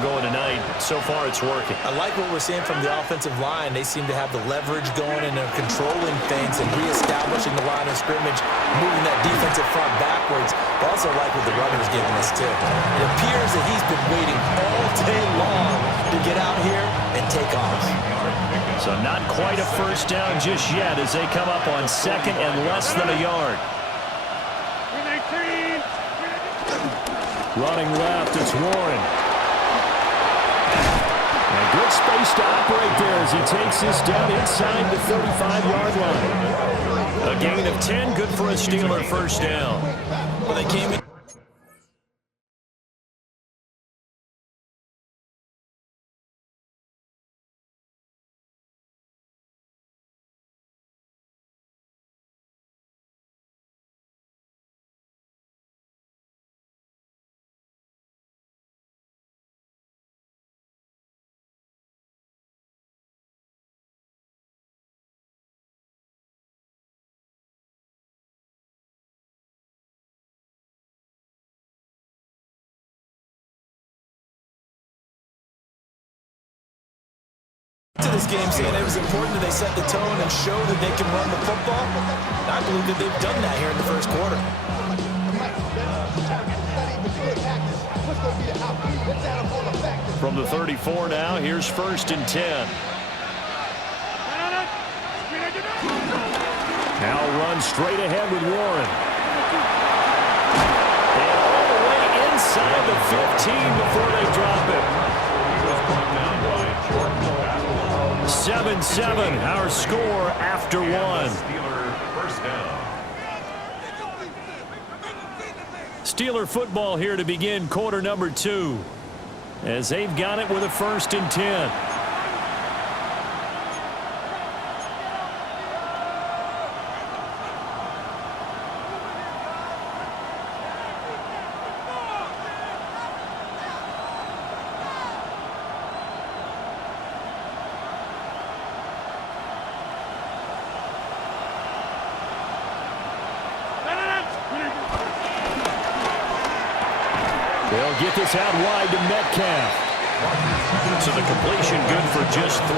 them going tonight. So far, it's working. I like what we're seeing from the offensive line. They seem to have the leverage going, and they're controlling things and reestablishing the line of scrimmage, moving that defensive front backwards. I also like what the runner's giving us, too. It appears that he's been waiting all day long to get out here and take off. So not quite a first down just yet as they come up on second and less than a yard. Running left, it's Warren. And good space to operate there as he takes this down inside the 35-yard line. A gain of 10, good for a Steeler first down. Well, they came in. To this game saying it was important that they set the tone and show that they can run the football. And I believe that they've done that here in the first quarter. From the 34 now, here's first and 10. Now run straight ahead with Warren. And all the way inside the 15 before they drop it. 7-7, our score after one. Steeler football here to begin quarter number 2 as they've got it with a first and 10. They'll get this out wide to Metcalf. So the completion good for just 3.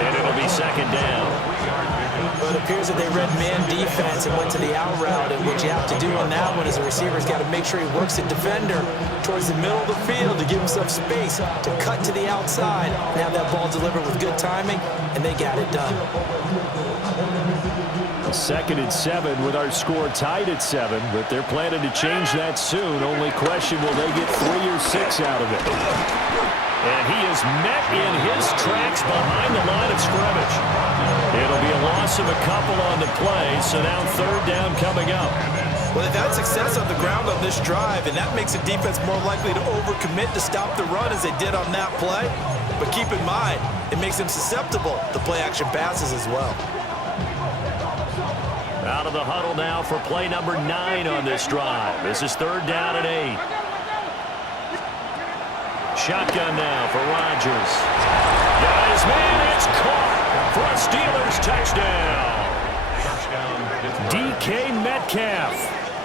And it'll be second down. Well, it appears that they read man defense and went to the out route. And what you have to do on that one is the receiver's got to make sure he works the defender towards the middle of the field to give himself space to cut to the outside and have that ball delivered with good timing. And they got it done. Second and 7 with our score tied at 7, but they're planning to change that soon. Only question, will they get 3 or 6 out of it? And he is met in his tracks behind the line of scrimmage. It'll be a loss of a couple on the play, so now third down coming up. Well, they've had success on the ground on this drive, and that makes the defense more likely to overcommit to stop the run as they did on that play. But keep in mind, it makes them susceptible to play-action passes as well. Out of the huddle now for play number 9 on this drive. This is third down and 8. Shotgun now for Rodgers. Got his man, it's caught for a Steelers touchdown. DK Metcalf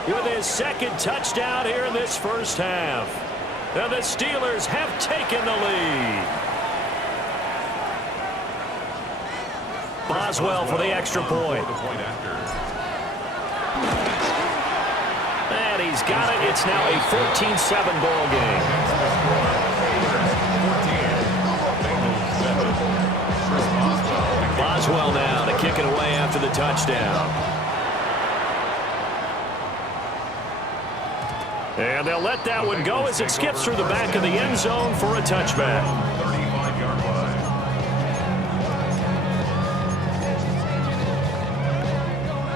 with his second touchdown here in this first half. And the Steelers have taken the lead. Boswell for the extra point. And he's got it. It's now a 14-7 ball game. Boswell now to kick it away after the touchdown. And they'll let that one go as it skips through the back of the end zone for a touchback. 35-yard line.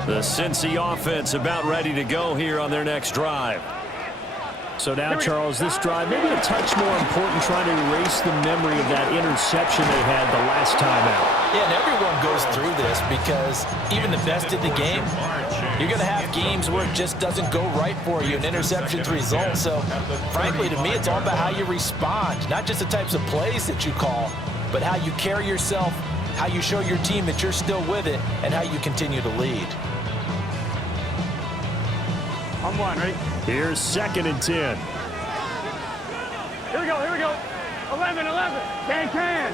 The Cincy offense about ready to go here on their next drive. So now, Charles, this drive maybe a touch more important, trying to erase the memory of that interception they had the last time out. Yeah, and everyone goes through this because even the best in the game, you're going to have games where it just doesn't go right for you, and interceptions result. So, frankly, to me, it's all about how you respond, not just the types of plays that you call, but how you carry yourself, how you show your team that you're still with it, and how you continue to lead. On one, right? Here's second and 10. Here we go. 11. Can.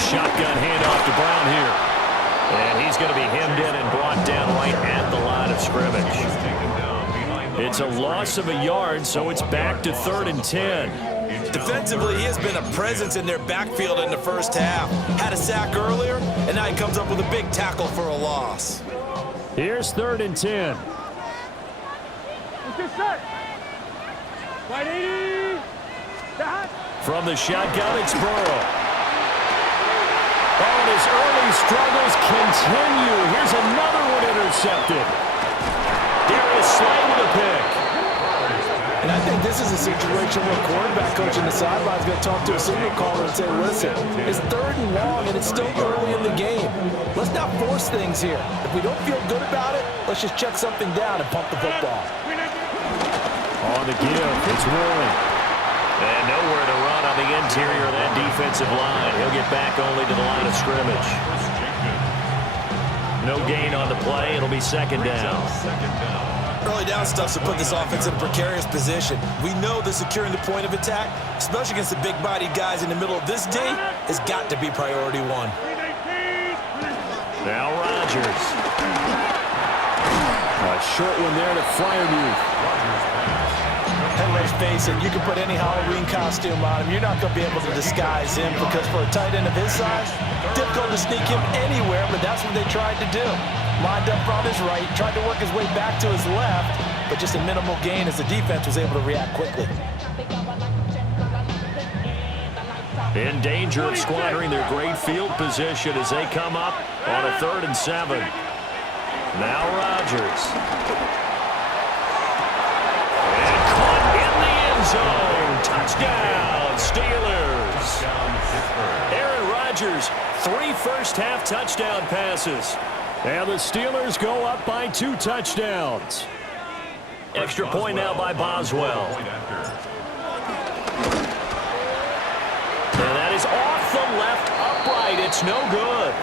Shotgun handoff to Brown here. And he's going to be hemmed in and brought down right at the line of scrimmage. It's a loss of a yard, so it's back to 3rd and 10. Defensively, he has been a presence in their backfield in the first half. Had a sack earlier, and now he comes up with a big tackle for a loss. Here's 3rd and 10. From the shotgun, it's Burrow. Oh, and his early struggles continue. Here's another one intercepted. Darius Slay with a pick. And I think this is a situation where quarterback coach in the sideline is going to talk to a signal caller and say, listen, it's 3rd and long, and it's still early in the game. Let's not force things here. If we don't feel good about it, let's just check something down and pump the football. On the give, it's Warren. And nowhere to run on the interior of that defensive line. He'll get back only to the line of scrimmage. No gain on the play. It'll be 2nd down. Early down stuff to put this offense in a precarious position. We know that securing the point of attack, especially against the big-bodied guys in the middle of this D, has got to be priority 1. Now Rodgers. A short one there to Freiermuth. And let's face it, you can put any Halloween costume on him. You're not going to be able to disguise him because for a tight end of his size, difficult to sneak him anywhere, but that's what they tried to do. Lined up on his right, tried to work his way back to his left, but just a minimal gain as the defense was able to react quickly. In danger of squandering their great field position as they come up on a 3rd and 7. Now Rodgers. Zone. Touchdown, Steelers. Aaron Rodgers, 3 first-half touchdown passes. And the Steelers go up by 2 touchdowns. Extra point now by Boswell. And that is off the left upright. It's no good.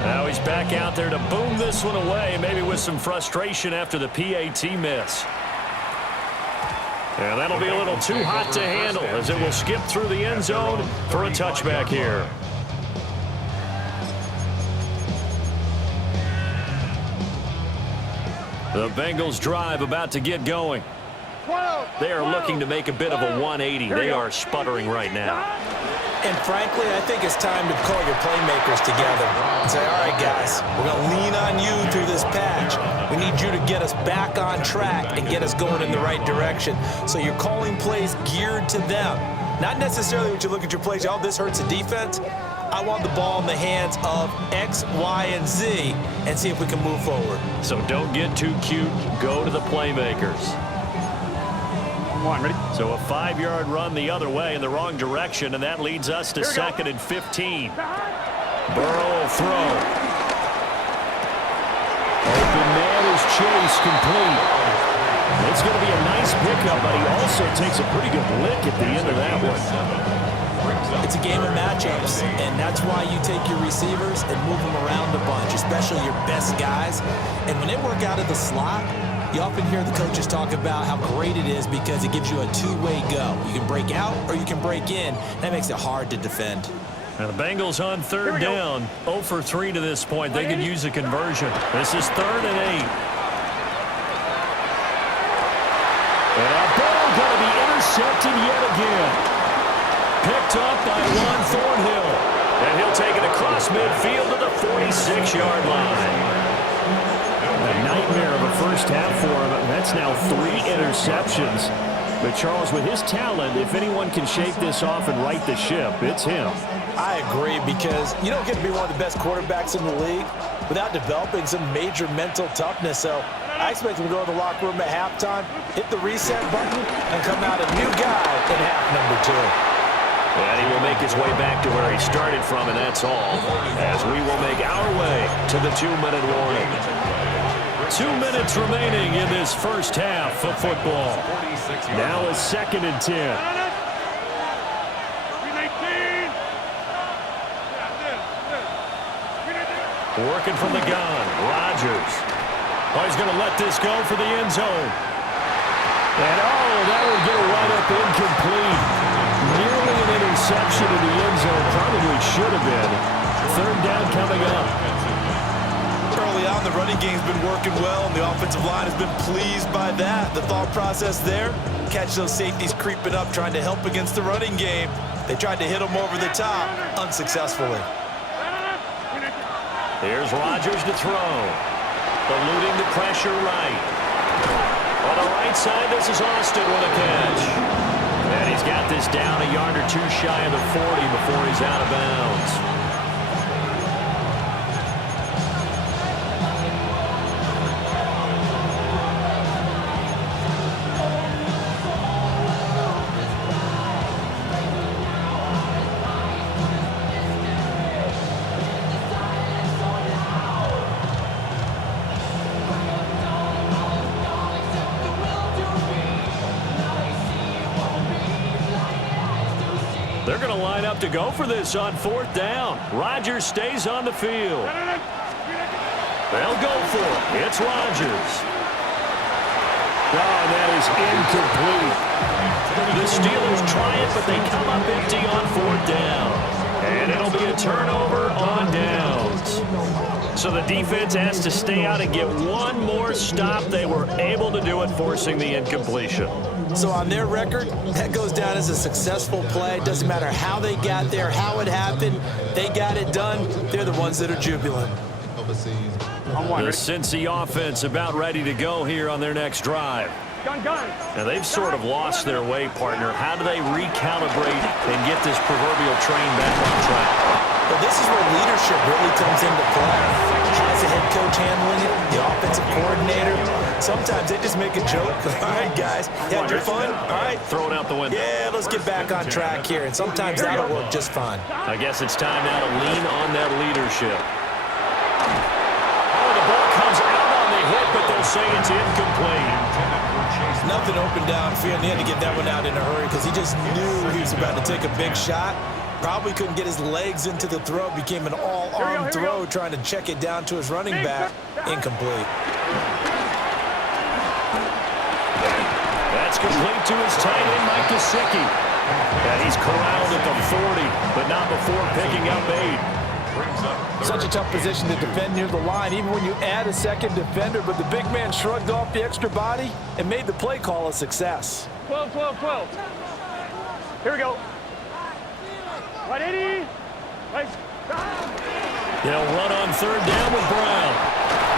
Now he's back out there to boom this one away, maybe with some frustration after the PAT miss. And that'll be a little too hot to handle as it will skip through the end zone for a touchback here. The Bengals drive about to get going. They are looking to make a bit of a 180. They are sputtering right now. And frankly, I think it's time to call your playmakers together and say, all right, guys, we're going to lean on you through this patch. We need you to get us back on track and get us going in the right direction. So you're calling plays geared to them. Not necessarily when you look at your plays, oh, this hurts the defense. I want the ball in the hands of X, Y, and Z and see if we can move forward. So don't get too cute. Go to the playmakers. Ready? So a 5-yard run the other way in the wrong direction, and that leads us to 2nd and 15. Burrow will throw. Open man is Chase, complete. It's going to be a nice pickup, but he also takes a pretty good lick at the end of that one. It's a game of matchups, and that's why you take your receivers and move them around a bunch, especially your best guys. And when they work out of the slot, you often hear the coaches talk about how great it is because it gives you a two-way go. You can break out or you can break in. That makes it hard to defend. Now the Bengals on 3rd down. 0 for 3 to this point. They could use a conversion. This is 3rd and 8. And a ball going to be intercepted yet again. Picked up by Juan Thornhill. And he'll take it across midfield to the 46-yard line. A nightmare of a first half for him. That's now 3 interceptions. But Charles, with his talent, if anyone can shake this off and right the ship, it's him. I agree, because you don't get to be one of the best quarterbacks in the league without developing some major mental toughness. So I expect him to go to the locker room at halftime, hit the reset button, and come out a new guy in half number 2. And he will make his way back to where he started from, and that's all, as we will make our way to the 2-minute warning. 2 minutes remaining in this first half of football. Now a 2nd and 10. Working from the gun. Rodgers. Oh, he's going to let this go for the end zone. And, that would get a right-up incomplete. Nearly an interception in the end zone. Probably should have been. Third down coming up. Early on, the running game's been working well, and the offensive line has been pleased by that. The thought process there, catch those safeties creeping up, trying to help against the running game. They tried to hit them over the top, unsuccessfully. Here's Rodgers to throw. Eluding the pressure right. On the right side, this is Austin with a catch. And he's got this down a yard or two shy of the 40 before he's out of bounds. They're going to line up to go for this on fourth down. Rodgers stays on the field. They'll go for it. It's Rodgers. Oh, that is incomplete. The Steelers try it, but they come up empty on fourth down. And it'll be a turnover on downs. So the defense has to stay out and get one more stop. They were able to do it, forcing the incompletion. So on their record, that goes down as a successful play. Doesn't matter how they got there, how it happened. They got it done. They're the ones that are jubilant. The Cincy offense about ready to go here on their next drive. Gun. Now, they've sort of lost their way, partner. How do they recalibrate and get this proverbial train back on track? Well, this is where leadership really comes into play. How's the head coach handling it? The offensive coordinator? Sometimes they just make a joke. All right, guys, you had your fun? All right. Throw it out the window. Yeah, let's get back on track here. And sometimes that'll work just fine. I guess it's time now to lean on that leadership. Oh, the ball comes out on the hit, but they'll say it's incomplete. Nothing open downfield, and he had to get that one out in a hurry because he just knew he was about to take a big shot. Probably couldn't get his legs into the throw. Became an all-arm throw, trying to check it down to his running back. Incomplete. That's complete to his tight end, Mike Gesicki. And he's corralled at the 40, but not before picking up 8. Such a tough position to defend near the line, even when you add a second defender, but the big man shrugged off the extra body and made the play call a success. 12. Here we go. 180. They'll run on third down with Brown.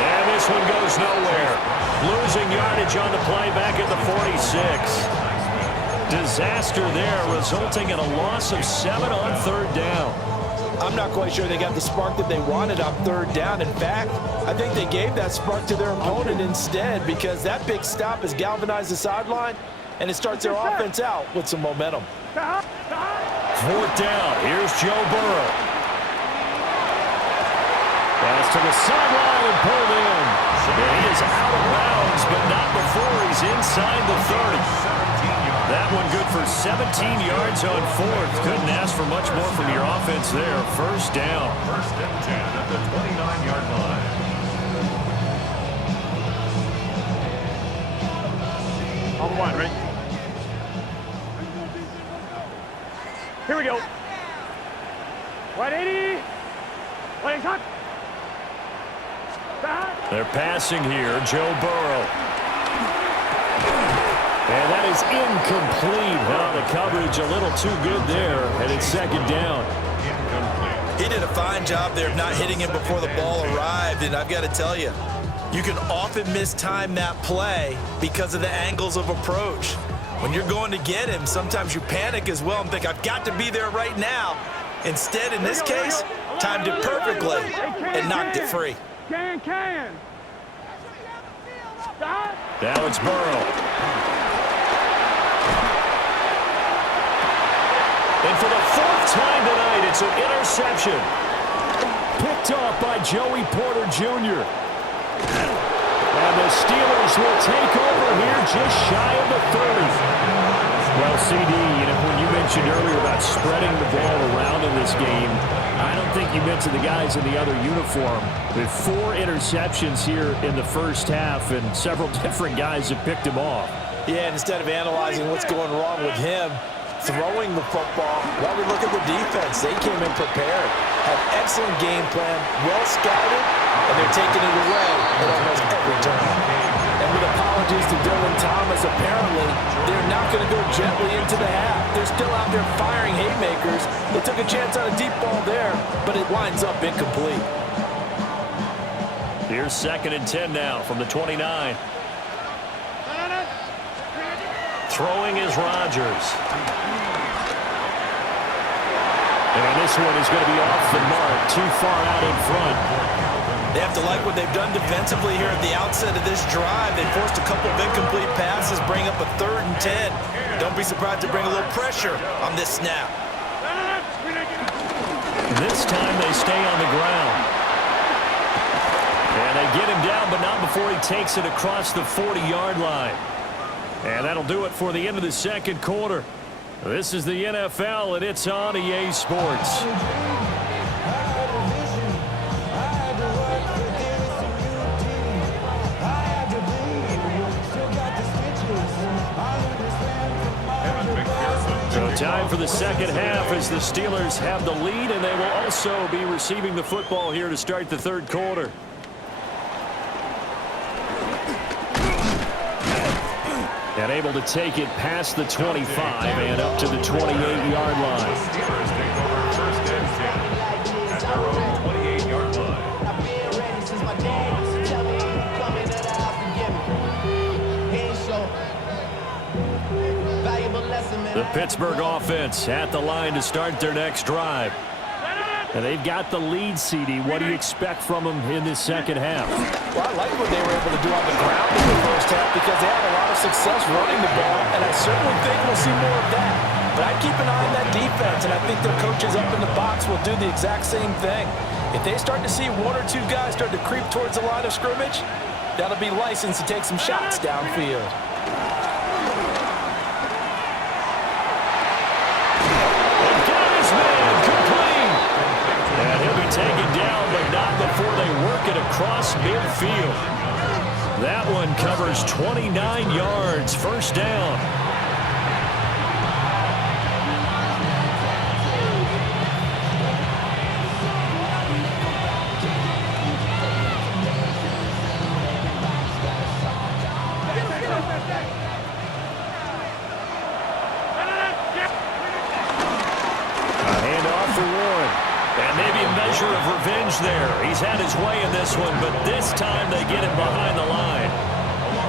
And this one goes nowhere. Losing yardage on the play back at the 46. Disaster there, resulting in a loss of 7 on third down. I'm not quite sure they got the spark that they wanted on third down. In fact, I think they gave that spark to their opponent instead, because that big stop has galvanized the sideline, and it starts their offense out with some momentum. Fourth down. Here's Joe Burrow. Pass to the sideline and pulled in. And he is out of bounds, but not before he's inside the 30. That one good for 17 yards on fourth. Couldn't ask for much more from your offense there. First down. First and 10 at the 29-yard line. On one, ready? Here we go. 180. Playing hot. They're passing here. Joe Burrow. And that is incomplete. Well, the coverage a little too good there, and it's second down. He did a fine job there of not hitting him before the ball arrived, and I've got to tell you, you can often mistime that play because of the angles of approach. When you're going to get him, sometimes you panic as well and think, I've got to be there right now. Instead, in this case, timed it perfectly and knocked it free. Can. Now it's Burrow. And for the fourth time tonight, it's an interception. Picked off by Joey Porter Jr. And the Steelers will take over here just shy of the 30. Well, CD, when you mentioned earlier about spreading the ball around in this game, I don't think you mentioned the guys in the other uniform. With 4 interceptions here in the first half, and several different guys have picked him off. Yeah, and instead of analyzing what's going wrong with him, throwing the football, well, we look at the defense. They came in prepared, had excellent game plan, well scouted, and they're taking it away at almost every turn. And with apologies to Dylan Thomas, apparently they're not going to go gently into the half. They're still out there firing haymakers. They took a chance on a deep ball there, but it winds up incomplete. Here's 2nd and 10 now from the 29. Throwing is Rodgers. And this one is going to be off the mark, too far out in front. They have to like what they've done defensively here at the outset of this drive. They forced a couple of incomplete passes, bring up a 3rd and 10. Don't be surprised to bring a little pressure on this snap. This time they stay on the ground. And they get him down, but not before he takes it across the 40-yard line. And that'll do it for the end of the second quarter. This is the NFL, and it's on EA Sports. So time for the second half as the Steelers have the lead, and they will also be receiving the football here to start the third quarter. And able to take it past the 25 and up to the 28-yard line. Steelers take over 1st and 10 at their own 28-yard line. The Pittsburgh offense at the line to start their next drive. And they've got the lead, CD. What do you expect from them in this second half? Well, I like what they were able to do on the ground in the first half because they had a lot of success running the ball, and I certainly think we'll see more of that. But I keep an eye on that defense, and I think their coaches up in the box will do the exact same thing. If they start to see 1 or 2 guys start to creep towards the line of scrimmage, that'll be licensed to take some shots downfield. Taken down, but not before they work it across midfield. That one covers 29 yards, first down. A handoff for Warren. And maybe a measure of revenge there. He's had his way in this one, but this time they get him behind the line.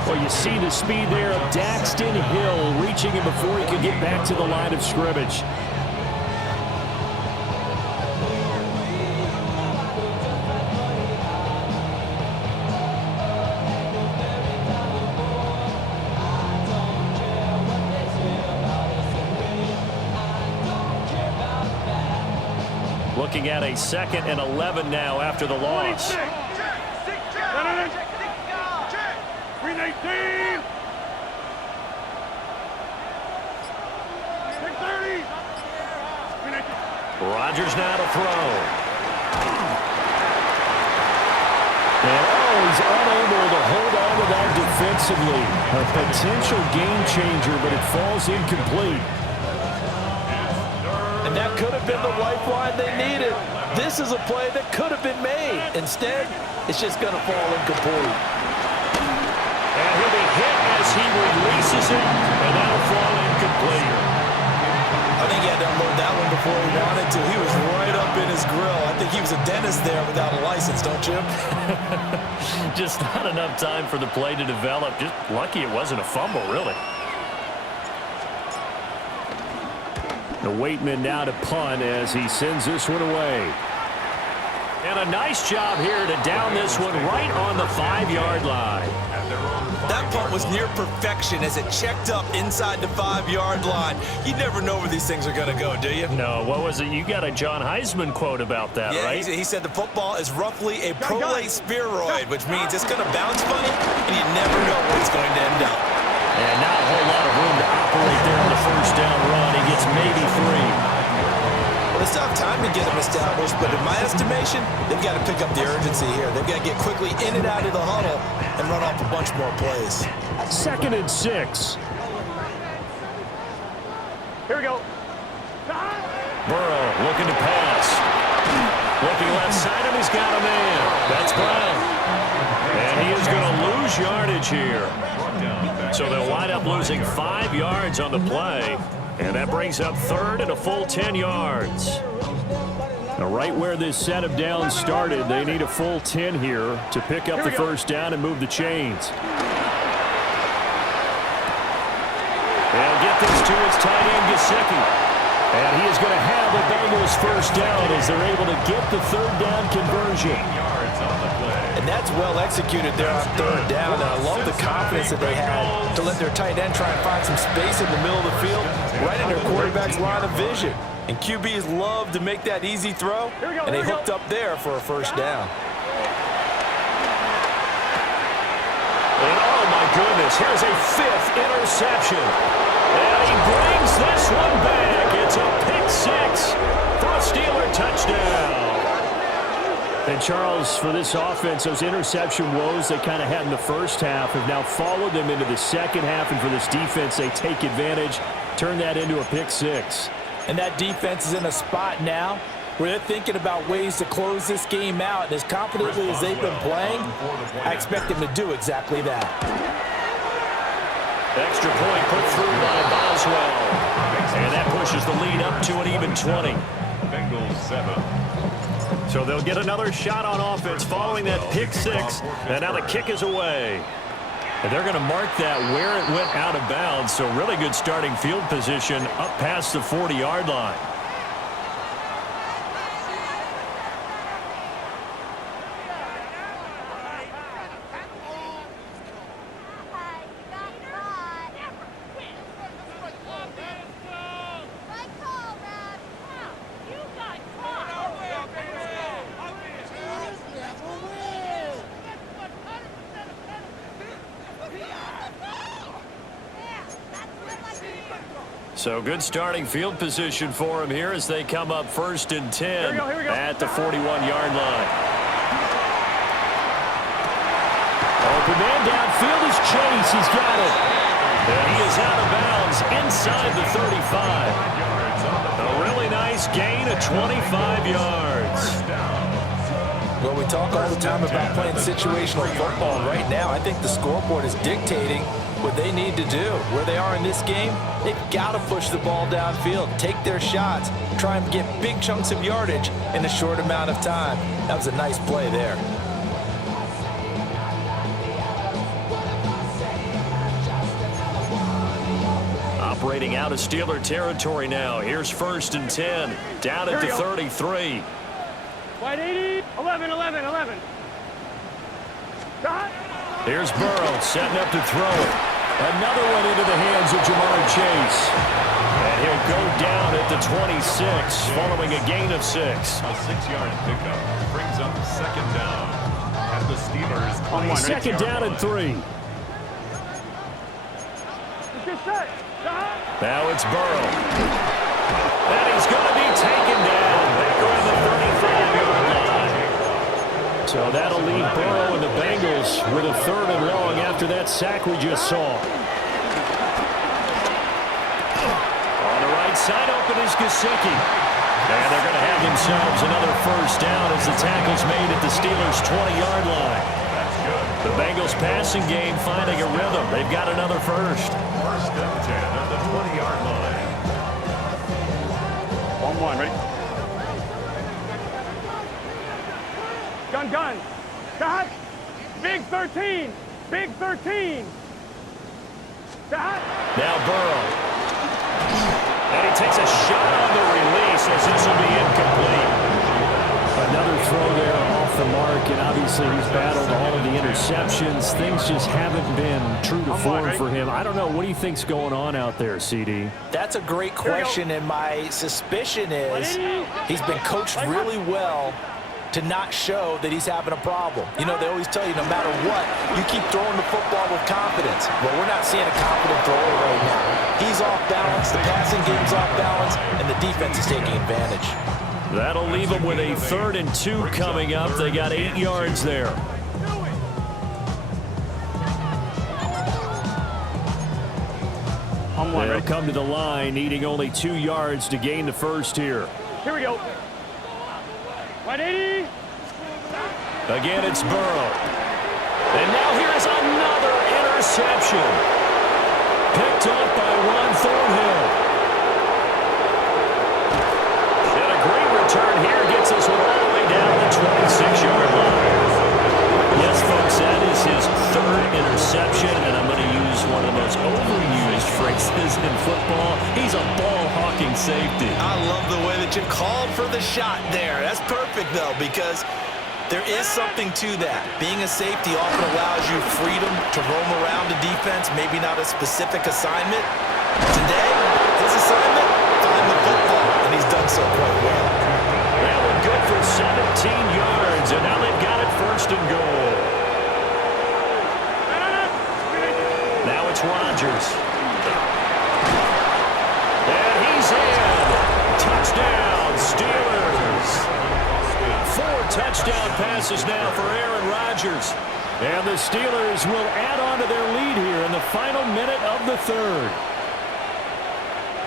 Well, you see the speed there of Daxton Hill reaching him before he could get back to the line of scrimmage. Looking at a 2nd and 11 now after the loss. Rodgers now to throw. And he's unable to hold on to that defensively. A potential game changer, but it falls incomplete. And that could have been the lifeline they needed. This is a play that could have been made. Instead, it's just going to fall incomplete. And he'll be hit as he releases it, and that'll fall incomplete. I think he had to unload that one before he wanted to. He was right up in his grill. I think he was a dentist there without a license, don't you? Just not enough time for the play to develop. Just lucky it wasn't a fumble, really. The Waitman now to punt as he sends this one away. And a nice job here to down this one right on the 5-yard line. That punt was near perfection as it checked up inside the 5-yard line. You never know where these things are going to go, do you? No, what was it? You got a John Heisman quote about that, yeah, right? He said the football is roughly a prolate spheroid, which means it's going to bounce funny, and you never know where it's going to end up. And not a whole lot of room to operate there on the first first down run. He gets maybe 3. Well, they still have time to get them established, but in my estimation, they've got to pick up the urgency here. They've got to get quickly in and out of the huddle and run off a bunch more plays. 2nd and 6. Here we go. Burrow looking to pass. Looking left side him, he's got a man. That's Brown. And he is going to lose yardage here. So they'll wind up losing 5 yards on the play. And that brings up 3rd and a full 10 yards. Now, right where this set of downs started, they need a full 10 here to pick up the first down and move the chains. They'll get this to his tight end, Gesicki. And he is going to have the Bengals first down as they're able to get the 3rd down conversion. And that's well executed there on 3rd down. And I love the confidence that they had to let their tight end try and find some space in the middle of the field, right in their quarterback's line of vision. And QBs love to make that easy throw, and they hooked up there for a first down. And oh my goodness, here's a 5th interception. And he brings this one back. It's a pick 6 for a Steeler touchdown. And Charles, for this offense, those interception woes they kind of had in the first half have now followed them into the second half. And for this defense, they take advantage, turn that into a pick 6. And that defense is in a spot now where they're thinking about ways to close this game out. And as confidently as they've been playing, I expect them to do exactly that. Extra point put through by Boswell. And that pushes the lead up to an even 20. Bengals 7. So they'll get another shot on offense following that pick 6. And now the kick is away. And they're going to mark that where it went out of bounds. So really good starting field position up past the 40-yard line. So good starting field position for him here as they come up 1st and 10 at the 41-yard line. Open man downfield is Chase. He's got it. And he is out of bounds inside the 35. A really nice gain of 25 yards. Well, we talk all the time about playing situational football. Right now, I think the scoreboard is dictating what they need to do. Where they are in this game, they've got to push the ball downfield, take their shots, try and get big chunks of yardage in a short amount of time. That was a nice play there. Operating out of Steeler territory now. Here's 1st and 10, down at the 33. Wide 80, 11, 11, 11. Here's Burrow setting up to throw it. Another one into the hands of Jamar Chase. And he'll go down at the 26 following a gain of 6. A 6-yard pickup brings up 2nd down. At the Steelers' 2nd down and 3. Now it's Burrow. And he's going to be taken down back around the 35-yard line. So that'll leave Burrow and the Bengals with a 3rd and long after that sack we just saw. On the right side open is Gesicki. And they're going to have themselves another first down as the tackle's made at the Steelers' 20-yard line. The Bengals passing game finding a rhythm. They've got another first. 1st and 10 at the 20-yard line. 1-1, ready? Gun. Shot. Big 13. Big 13. Shot. Now Burrow. And he takes a shot on the release as this will be incomplete. Another throw there off the mark, and obviously he's battled all of the interceptions. Things just haven't been true to form for him. I don't know. What do you think's going on out there, CD? That's a great question, and my suspicion is he's been coached really well to not show that he's having a problem. You know, they always tell you no matter what, you keep throwing the football with confidence. Well, we're not seeing a confident thrower right now. He's off balance, the passing game's off balance, and the defense is taking advantage. That'll leave them with a 3rd and 2 coming up. They got 8 yards there. They'll come to the line, needing only 2 yards to gain the first here. Here we go. 180. Again, it's Burrow. And now here's another interception. Picked up by Ron Thornhill. And a great return here gets us all the way down to the 26-yard line. Yes, folks, that is his 3rd interception, and I'm going to use one of the most overused phrases in football. He's a ball-hawking safety. I love the way that you called for the shot there. That's perfect, though, because there is something to that. Being a safety often allows you freedom to roam around the defense, maybe not a specific assignment. Today, his assignment, find the football, and he's done so quite well. That one good for 17 yards, and now they've got it 1st and goal. Now it's Rodgers. And he's in. Touchdown, Steelers. 4 touchdown passes now for Aaron Rodgers. And the Steelers will add on to their lead here in the final minute of the 3rd.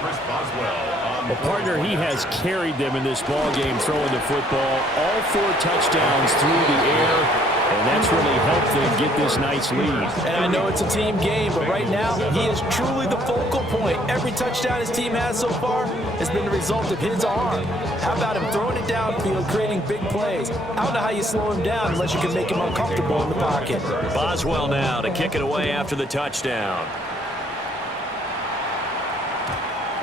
Well, partner, he has carried them in this ball game throwing the football. All 4 touchdowns through the air, and that's really helped them get this nice lead. And I know it's a team game, but right now, he is truly the focal point. Every touchdown his team has so far has been the result of his arm. How about him throwing it downfield, creating big plays? I don't know how you slow him down unless you can make him uncomfortable in the pocket. Boswell now to kick it away after the touchdown.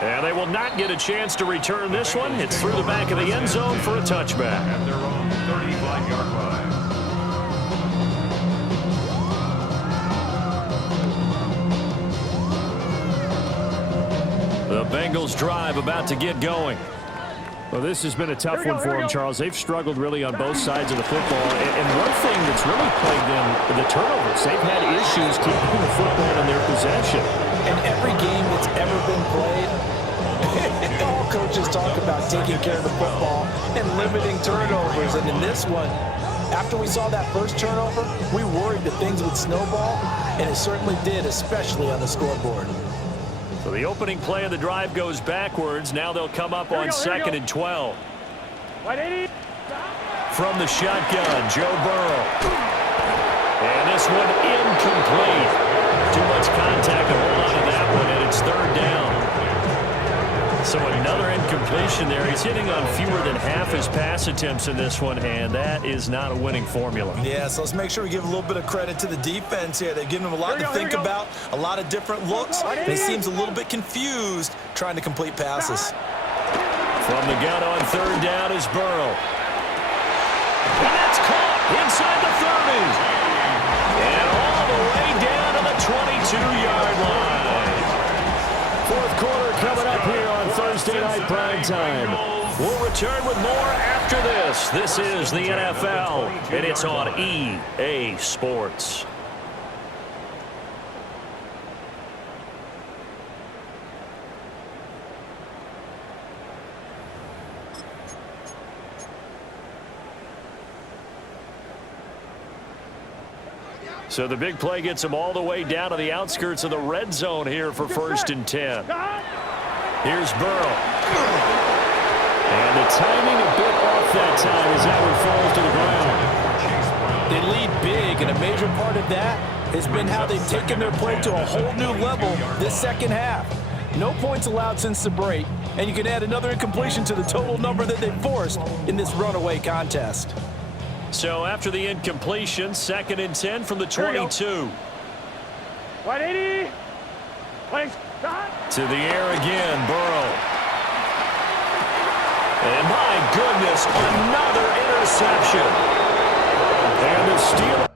And they will not get a chance to return this one. It's through the back of the end zone for a touchback. At their own 35-yard line. The Bengals drive about to get going. Well, this has been a tough one for them, Charles. They've struggled really on both sides of the football. And one thing that's really plagued them, the turnovers. They've had issues keeping the football in their possession. In every game that's ever been played, all coaches talk about taking care of the football and limiting turnovers. And in this one, after we saw that first turnover, we worried that things would snowball, and it certainly did, especially on the scoreboard. So the opening play of the drive goes backwards. Now they'll come up on 2nd and 12. 180. From the shotgun, Joe Burrow. And this one incomplete. Too much contact to hold on to that one, and it's 3rd down. So another incompletion there. He's hitting on fewer than half his pass attempts in this one, and that is not a winning formula. Yeah, so let's make sure we give a little bit of credit to the defense here. They've given him a lot to think about, a lot of different looks, and he seems a little bit confused trying to complete passes. From the gun on 3rd down is Burrow. And that's caught inside the 30. And all the way down to the 22-yard line. 4th quarter coming up here on Thursday Night Prime Time. We'll return with more after this. This is the NFL, and it's on EA Sports. So the big play gets them all the way down to the outskirts of the red zone here for 1st and 10. Here's Burrow. And the timing a bit off that time as that one falls to the ground. They lead big, and a major part of that has been how they've taken their play to a whole new level this 2nd half. No points allowed since the break, and you can add another incompletion to the total number that they forced in this runaway contest. So after the incompletion, 2nd and 10 from the 22. 180. To the air again, Burrow. And my goodness, another interception. And the Steelers.